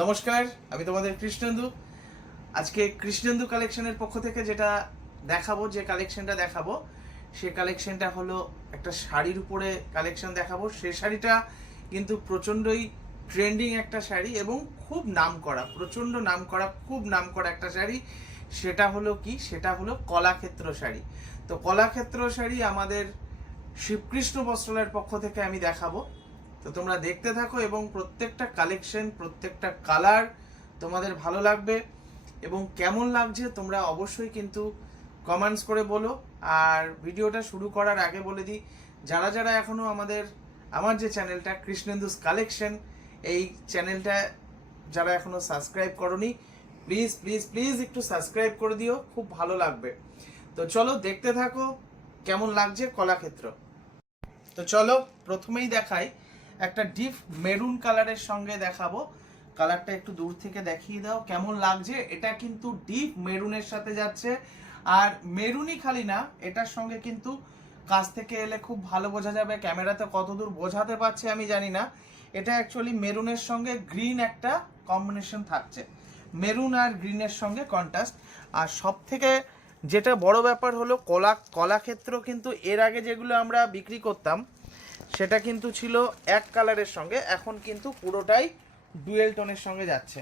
নমস্কার, আমি তোমাদের কৃষ্ণেন্দু। আজকে কৃষ্ণেন্দু কালেকশনের পক্ষ থেকে যেটা দেখাবো, যে কালেকশনটা দেখাবো, সে কালেকশনটা হলো একটা শাড়ির উপরে কালেকশন দেখাবো। সে শাড়িটা কিন্তু প্রচণ্ডই ট্রেন্ডিং একটা শাড়ি এবং খুব নামকরা, প্রচণ্ড নামকরা, খুব নামকরা একটা শাড়ি। সেটা হলো কি? সেটা হলো কলাক্ষেত্র শাড়ি। তো কলাক্ষেত্র শাড়ি আমাদের শিবকৃষ্ণ বস্ত্রালয়ের পক্ষ থেকে আমি দেখাবো। তো তোমরা দেখতে থাকো এবং প্রত্যেকটা কালেকশন, প্রত্যেকটা কালার তোমাদের ভালো লাগবে এবং কেমন লাগছে তোমরা অবশ্যই কিন্তু কমেন্টস করে বলো। আর ভিডিওটা শুরু করার আগে বলে দিই, যারা যারা এখনও আমার যে চ্যানেলটা কৃষ্ণেন্দুস কালেকশন, এই চ্যানেলটা যারা এখনও সাবস্ক্রাইব করনি, প্লিজ প্লিজ প্লিজ একটু সাবস্ক্রাইব করে দিও, খুব ভালো লাগবে। তো চলো দেখতে থাকো কেমন লাগছে কলাক্ষেত্র। তো চলো প্রথমেই দেখাই, একটা ডিপ মেরুন কালারের সঙ্গে দেখাবো। কালারটা একটু দূর থেকে দেখিয়ে দাও কেমন লাগছে। এটা কিন্তু ডিপ মেরুনের সাথে যাচ্ছে। আর মেরুনই খালি না, এটার সঙ্গে কিন্তু কাছ থেকে এলে খুব ভালো বোঝা যাবে। ক্যামেরাতে কতদূর বোঝাতে পারছে আমি জানি না। এটা অ্যাকচুয়ালি মেরুনের সঙ্গে গ্রিন একটা কম্বিনেশন থাকছে, মেরুন আর গ্রিনের সঙ্গে কন্ট্রাস্ট। আর সব থেকে যেটা বড় ব্যাপার হলো কলাক্ষেত্র কিন্তু এর আগে যেগুলো আমরা বিক্রি করতাম সেটা কিন্তু ছিল এক কালারের সঙ্গে, এখন কিন্তু পুরোটাই ডুয়েল টোনের সঙ্গে যাচ্ছে।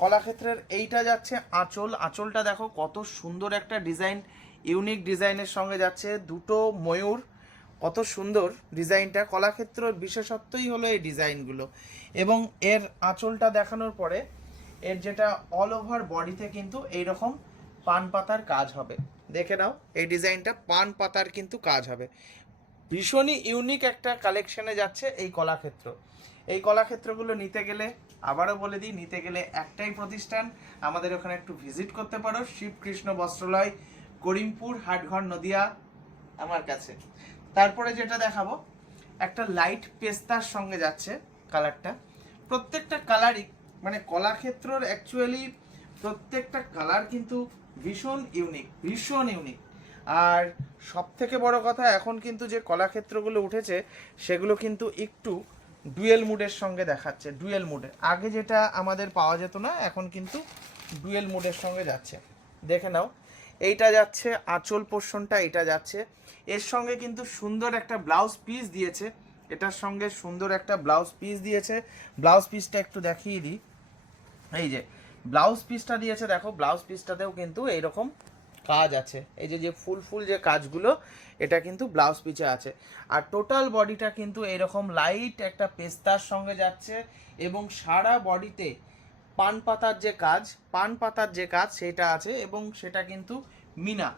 কলাক্ষেত্রের এইটা যাচ্ছে আঁচল। আঁচলটা দেখো কত সুন্দর একটা ডিজাইন, ইউনিক ডিজাইনের সঙ্গে যাচ্ছে, দুটো ময়ূর, কত সুন্দর ডিজাইনটা। কলাক্ষেত্রের বিশেষত্বই হলো এই ডিজাইনগুলো। এবং এর আঁচলটা দেখানোর পরে এর যেটা অল ওভার বডিতে কিন্তু এইরকম পান পাতার কাজ হবে। দেখে নাও, এই ডিজাইনটা পান পাতার কিন্তু কাজ হবে। ভীষণই ইউনিক একটা কালেকশনে যাচ্ছে এই কলাক্ষেত্র। এই কলাক্ষেত্রগুলো নিতে গেলে, আবারও বলে দিই, নিতে গেলে একটাই প্রতিষ্ঠান, আমাদের ওখানে একটু ভিজিট করতে পারো, শিবকৃষ্ণ বস্ত্রালয়, করিমপুর, হাটঘর, নদিয়া আমার কাছে। তারপরে যেটা দেখাবো, একটা লাইট পেস্তার সঙ্গে যাচ্ছে কালারটা। প্রত্যেকটা কালারই মানে কলাক্ষেত্রর অ্যাকচুয়ালি প্রত্যেকটা কালার কিন্তু ভীষণ ইউনিক, ভীষণ ইউনিক। আর সব থেকে বড় কথা, এখন কিন্তু যে কলাক্ষেত্রগুলো উঠেছে সেগুলো কিন্তু একটু ডুয়েল মুডের সঙ্গে দেখাচ্ছে, ডুয়েল মুডে। আগে যেটা আমাদের পাওয়া যেত না, এখন কিন্তু ডুয়েল মুডের সঙ্গে যাচ্ছে। দেখে নাও, এইটা যাচ্ছে আঁচল পোর্শনটা, এটা যাচ্ছে। এর সঙ্গে কিন্তু সুন্দর একটা ব্লাউজ পিস দিয়েছে, এটার সঙ্গে সুন্দর একটা ব্লাউজ পিস দিয়েছে। ব্লাউজ পিসটা একটু দেখিয়ে দিই। এই যে ব্লাউজ পিসটা দিয়েছে, দেখো ব্লাউজ পিসটাতেও কিন্তু এইরকম কাজ আছে। এই যে যে ফুল ফুল যে কাজগুলো, এটা কিন্তু ব্লাউজ পিসে আছে। আর টোটাল বডিটা কিন্তু এইরকম লাইট একটা পেস্তার সঙ্গে যাচ্ছে এবং সারা বডিতে পান পাতার যে কাজ, পান পাতার যে কাজ সেটা আছে এবং সেটা কিন্তু মিনা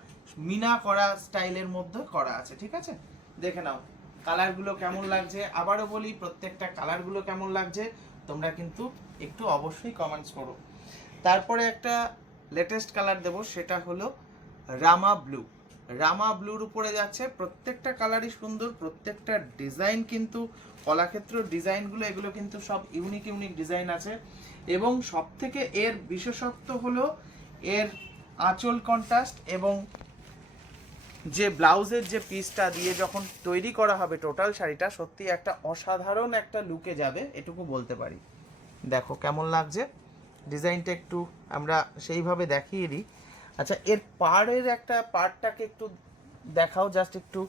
মিনা করা স্টাইলের মধ্যে করা আছে। ঠিক আছে, দেখে নাও কালারগুলো কেমন লাগছে। আবারও বলি, প্রত্যেকটা কালারগুলো কেমন লাগছে তোমরা কিন্তু একটু অবশ্যই কমেন্টস করো। তারপরে একটা লেটেস্ট কালার দেব, সেটা হলো রামা ব্লু। রামা ব্লুর উপরে যাচ্ছে। প্রত্যেকটা কালারই সুন্দর, প্রত্যেকটা ডিজাইন কিন্তু কলাক্ষেত্র ডিজাইনগুলো, এগুলো কিন্তু সব ইউনিক ইউনিক ডিজাইন আছে। এবং সব থেকে এর বিশেষত্ব হলো এর আঁচল কন্ট্রাস্ট এবং যে ব্লাউজের যে পিসটা দিয়ে যখন তৈরি করা হবে টোটাল শাড়িটা, সত্যি একটা অসাধারণ একটা লুকে যাবে, এটুকু বলতে পারি। দেখো কেমন লাগছে ডিজাইনটা, একটু আমরা সেইভাবে দেখিয়ে দিই। আচ্ছা, এর পাড়ের একটা পার্টটাকে একটু দেখাও, জাস্ট একটু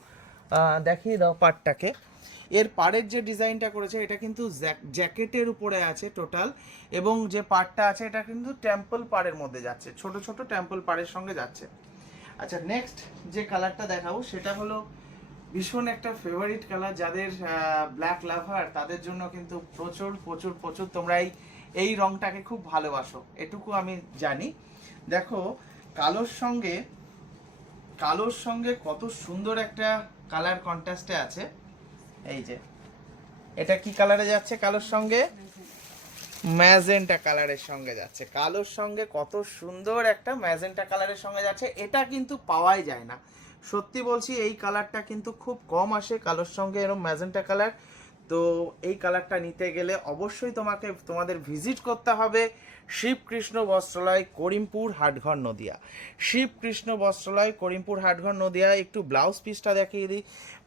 দেখিয়ে দাও পার্টটাকে। এর পাড়ের যে ডিজাইনটা করেছে এটা কিন্তু জ্যাকেটের উপরে আছে টোটাল, এবং যে পার্টটা আছে এটা কিন্তু টেম্পল পাড়ের মধ্যে যাচ্ছে, ছোট ছোট টেম্পল পাড়ের সঙ্গে যাচ্ছে। আচ্ছা, নেক্সট যে কালারটা দেখাবো সেটা হলো ভীষণ একটা ফেভারিট কালার। যাদের ব্ল্যাক লাভার তাদের জন্য কিন্তু প্রচুর প্রচুর প্রচুর তোমরা এই রংটাকে খুব ভালোবাসো, এটুকু আমি জানি। দেখো কালোর সঙ্গে কত সুন্দর একটা কালার কন্ট্রাস্টে আছে। এই যে এটা কি কালারে যাচ্ছে, কালোর সঙ্গে ম্যাজেন্টা কালারের সঙ্গে যাচ্ছে। কালোর সঙ্গে কত সুন্দর একটা ম্যাজেন্টা কালারের সঙ্গে যাচ্ছে, এটা কিন্তু পাওয়াই যায় না। সত্যি বলছি, এই কালারটা কিন্তু খুব কম আসে কালোর সঙ্গে এরকম ম্যাজেন্টা কালার। তো এই কালারটা নিতে গেলে অবশ্যই তোমাদের ভিজিট করতে হবে শিবকৃষ্ণ বস্ত্রালয়, করিমপুর, হাটঘর, নদিয়া। শিবকৃষ্ণ বস্ত্রালয়, করিমপুর, হাটঘর, নদিয়া। একটু ব্লাউজ পিসটা দেখিয়ে দিই।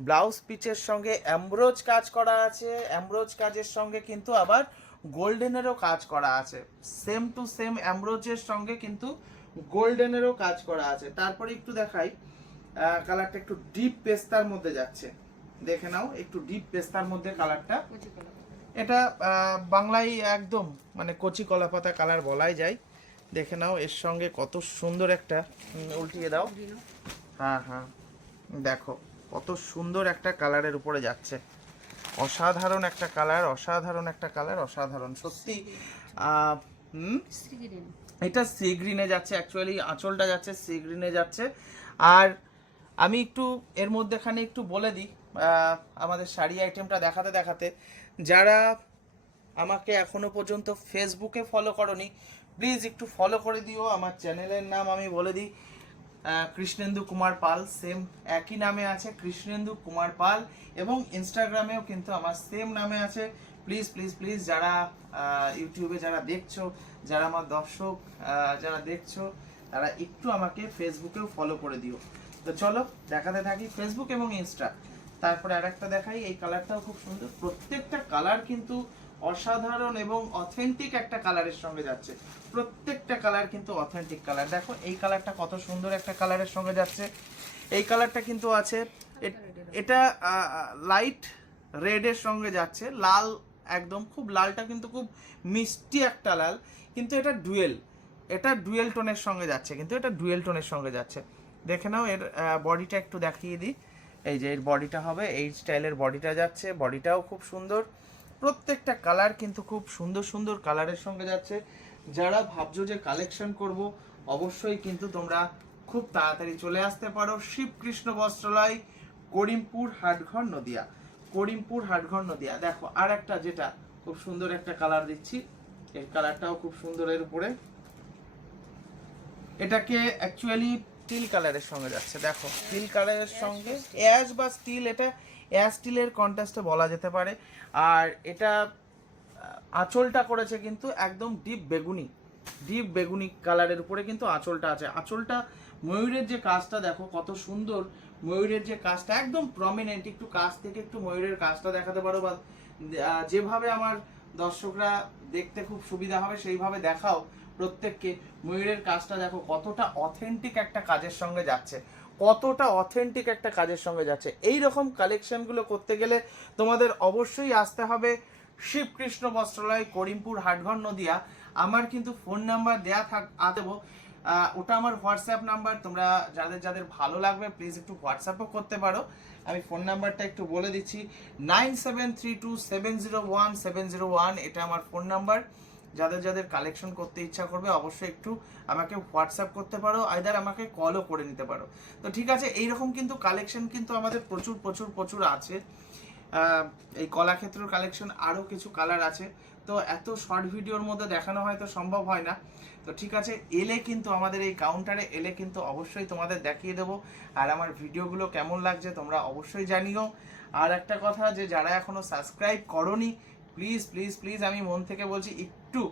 ব্লাউজ পিসের সঙ্গে অ্যামব্রোজ কাজ করা আছে, অ্যামব্রোজ কাজের সঙ্গে কিন্তু আবার গোল্ডেনেরও কাজ করা আছে, সেম টু সেম অ্যামব্রোজের সঙ্গে কিন্তু গোল্ডেনেরও কাজ করা আছে। তারপরে একটু দেখাই, কালারটা একটু ডিপ পেস্তার মধ্যে যাচ্ছে, দেখে নাও একটু ডিপ পেস্তার মধ্যে কালারটা। এটা বাংলায় একদম মানে কচি কলা পাতা কালার বলাই যায়। দেখে নাও এর সঙ্গে কত সুন্দর একটা, উল্টিয়ে দাও, হ্যাঁ হ্যাঁ দেখো কত সুন্দর একটা কালারের উপরে যাচ্ছে, অসাধারণ একটা কালার, অসাধারণ একটা কালার, অসাধারণ সত্যি। এটা সি গ্রিনে যাচ্ছে, অ্যাকচুয়ালি আঁচলটা যাচ্ছে সি গ্রিনে যাচ্ছে। আর আমি একটু এর মধ্যেখানে একটু বলে দিই, আমাদের শাড়ি আইটেমটা দেখাতে দেখাতে, যারা আমাকে এখনো পর্যন্ত ফেসবুকে ফলো করনি প্লিজ একটু ফলো করে দিও। আমার চ্যানেলের নাম আমি বলে দিই, কৃষ্ণেন্দু কুমার পাল, সেম একই নামে আছে কৃষ্ণেন্দু কুমার পাল, এবং ইনস্টাগ্রামেও কিন্তু আমার সেম নামে আছে। প্লিজ প্লিজ প্লিজ যারা ইউটিউবে যারা দেখছো, যারা আমার দর্শক যারা দেখছো, তারা একটু আমাকে ফেসবুকেও ফলো করে দিও। তো চলো দেখাতে থাকি ফেসবুক এবং ইনস্টা। তারপরে আরেকটা দেখাই, এই কালারটাও খুব সুন্দর, প্রত্যেকটা কালার কিন্তু অসাধারণ এবং অথেন্টিক একটা কালারের সঙ্গে যাচ্ছে, প্রত্যেকটা কালার কিন্তু অথেন্টিক কালার। দেখো এই কালারটা কত সুন্দর একটা কালারের সঙ্গে যাচ্ছে, এই কালারটা কিন্তু আছে, এটা লাইট রেডের সঙ্গে যাচ্ছে, লাল একদম খুব লালটা কিন্তু খুব মিষ্টি একটা লাল, কিন্তু এটা ডুয়েল, এটা ডুয়েল টোনের সঙ্গে যাচ্ছে, কিন্তু এটা ডুয়েল টোনের সঙ্গে যাচ্ছে। দেখে নাও এর বডিটা একটু দেখিয়ে দিই, এই যে এর বডিটা হবে এই স্টাইলের বডিটা যাচ্ছে, বডিটাও খুব সুন্দর, প্রত্যেকটা কালার কিন্তু খুব সুন্দর সুন্দর কালারের সঙ্গে যাচ্ছে। যারা ভাবছো যে কালেকশন করব, অবশ্যই কিন্তু তোমরা খুব তাড়াতাড়ি চলে আসতে পারো শিবকৃষ্ণ বস্ত্রালয়, করিমপুর হাটঘর নদিয়া, করিমপুর হাটঘর নদিয়া। দেখো আর একটা যেটা খুব সুন্দর একটা কালার দিচ্ছি, এই কালারটাও খুব সুন্দর, এর উপরে এটাকে অ্যাকচুয়ালি স্টিল কালারের সঙ্গে যাচ্ছে, দেখো স্টিল কালারের সঙ্গে অ্যাশ বা স্টিল, এটা অ্যাশ স্টিলের কন্ট্রাস্টে বলা যেতে পারে। আর এটা আঁচলটা করেছে কিন্তু একদম ডিপ বেগুনি, ডিপ বেগুনি কালারের উপরে কিন্তু আঁচলটা আছে। আঁচলটা ময়ূরের যে কাজটা দেখো কত সুন্দর, ময়ূরের যে কাজটা একদম প্রমিনেন্ট, একটু কাছ থেকে একটু ময়ূরের কাজটা দেখাতে পারো, বা যেভাবে আমার দর্শকরা দেখতে খুব সুবিধা হবে সেইভাবে দেখাও প্রত্যেককে। ময়ূরের কাজটা দেখো কতটা অথেন্টিক একটা কাজের সঙ্গে যাচ্ছে, কতটা অথেন্টিক একটা কাজের সঙ্গে যাচ্ছে। এই রকম কালেকশনগুলো করতে গেলে তোমাদের অবশ্যই আসতে হবে শিবকৃষ্ণ বস্ত্রালয়, করিমপুর হাটঘর নদিয়া। আমার কিন্তু ফোন নাম্বার দেয়া দেবো, ওটা আমার হোয়াটসঅ্যাপ নাম্বার, তোমরা যাদের যাদের ভালো লাগবে প্লিজ একটু হোয়াটসঅ্যাপও করতে পারো। আমি ফোন নাম্বারটা একটু বলে দিচ্ছি, 9732701701, এটা আমার ফোন নাম্বার। যাদের যাদের কালেকশন করতে ইচ্ছা করবে অবশ্যই একটু আমাকে হোয়াটসঅ্যাপ করতে পারো, আইদার আমাকে কলও করে নিতে পারো। তো ঠিক আছে, এইরকম কিন্তু কালেকশন কিন্তু আমাদের প্রচুর প্রচুর প্রচুর আছে। এই কলাক্ষেত্রের কালেকশন আরও কিছু কালার আছে, তো এত শর্ট ভিডিওর মধ্যে দেখানো হয়তো সম্ভব হয় না। তো ঠিক আছে, এলে কিন্তু আমাদের এই কাউন্টারে এলে কিন্তু অবশ্যই তোমাদের দেখিয়ে দেবো। আর আমার ভিডিওগুলো কেমন লাগছে তোমরা অবশ্যই জানিও। আর একটা কথা, যে যারা এখনো সাবস্ক্রাইব করোনি প্লিজ প্লিজ প্লিজ আমি মন থেকে বলছি একটু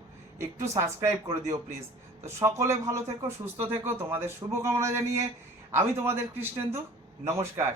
একটু সাবস্ক্রাইব করে দিও প্লিজ। তো সকলে ভালো থেকো, সুস্থ থেকো, তোমাদের শুভকামনা জানিয়ে আমি তোমাদের কৃষ্ণেন্দু, নমস্কার।